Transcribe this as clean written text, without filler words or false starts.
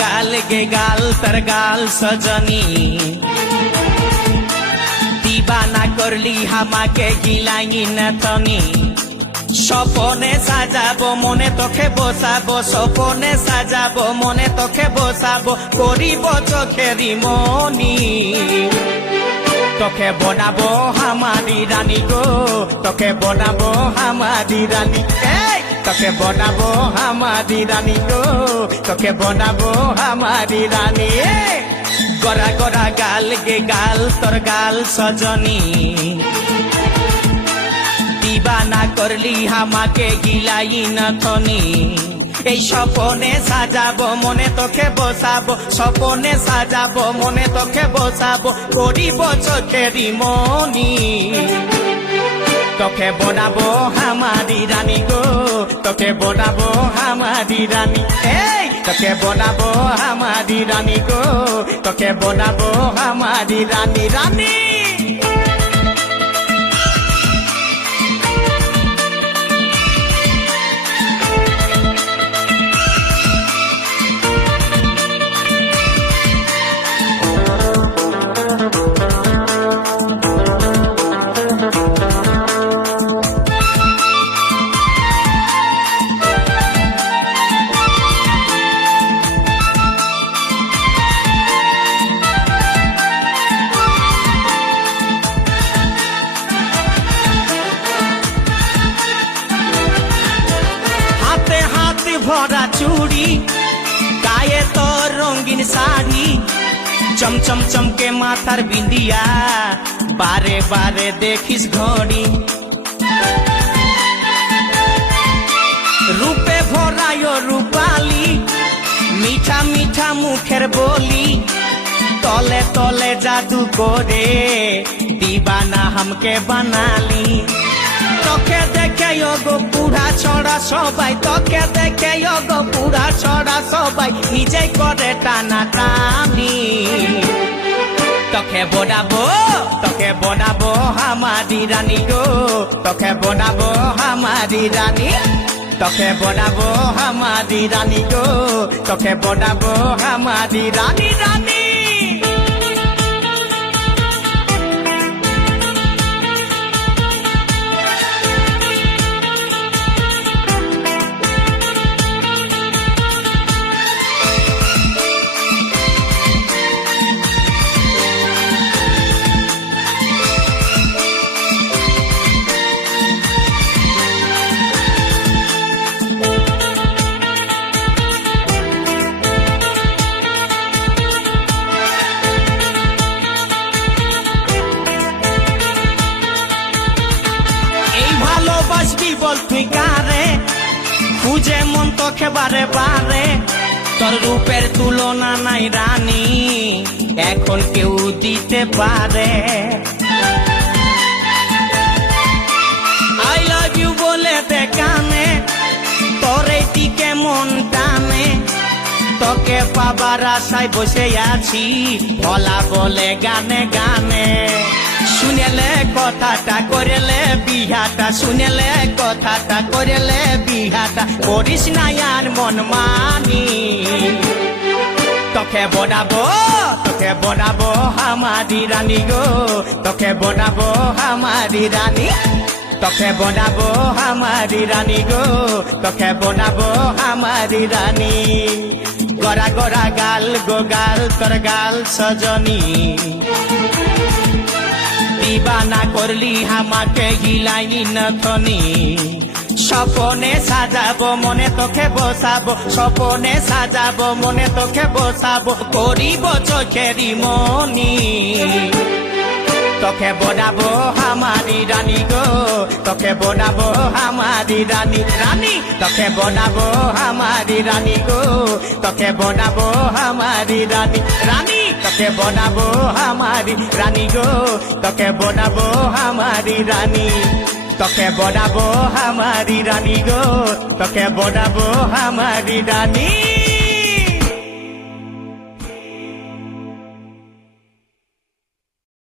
গাল গে গাল তোর গাল সজনী দিবানা করলি হামাকে গিলাই না তনি স্বপনে সাজাবো মনে তোকে বসাবো স্বপনে সাজাবো মনে তোকে বসাবো করিব চোখেরি মনি তোকে বনাবো হামারি রানী গো তোকে বনাবো হামারি রানী তোকে বনাবো হামারি রানী গো তোকে বনাবো হামারি রানী গড়া গড়া গাল গে গাল তোর গাল সজনী দিবানা করলি হামাকে গিলাই না থনি এই স্বপনে সাজাবো মনে তোকে বসাবো স্বপনে সাজাবো মনে তোকে বসাবো করিব চোখেরি মনি তোকে বনাবো হামারি রানী গো তোকে বনাবো হামারি রানী তোকে বনাবো হামারি রানী গো তোকে বনাবো হামারি রানী রানী ভরা চুড়ি গায়ে তোর রঙিন শাড়ি চমচম চমকে মাথার বিন্দিয়া বারে বারে দেখিস ঘড়ি রূপে ভরায় রূপালি মিঠা মিঠা মুখের বলি তলে তলে জাদু করে দিবানা হামকে বানালি তোকে দেখে গো পুরা ছড়া সবাই তোকে দেখে গো পুরা ছড়া সবাই নিজে করে টানা টানি তোকে বনাবো হামারি রানী গো তোকে বনাবো হামারি রানী তোকে বনাবো হামারি রানী গো তোকে বনাবো হামারি রানী রানী ভালোবাসবি বল তুই কারে খুঁজে মন তোকে বারে বারে তোর রূপের তুলনা নাই রানী এখন কেউ দিতে পারে আই লাভ ইউ বলে দে কানে তোর এই দিকে মন টানে তোকে পাবার আশায় বসে আছি বলা বলে গানে গানে শুনেলে কথাটা করেলে বিহাটা শুনেলে কথাটা করেলে বিহাটা করিস না আর মন মানি তোকে বনাবো হামারি রানী গো তোকে বনাবো হামারি রানী তোকে বনাবো হামারি রানী গো তোকে বনাবো হামারি রানী গড়া গড়া গাল গো গাল তোর গাল সজনী দিবানা করলি হামাকে গিলাই না থনি স্বপনে সাজাবো মনে তোকে বসাবো স্বপনে সাজাবো মনে তোকে বসাবো করিব চোখেরি মনি তোকে বনাবো হামারি রানী গো তোকে বনাবো হামারি রানী রানী তোকে বনাবো হামারি রানী গো তোকে বনাবো হামারি রানী রানী তোকে বনাবো হামারি রানী গো তোকে বনাবো হামারি রানী তোকে বনাবো হামারি রানী গো তোকে বনাবো হামারি রানী।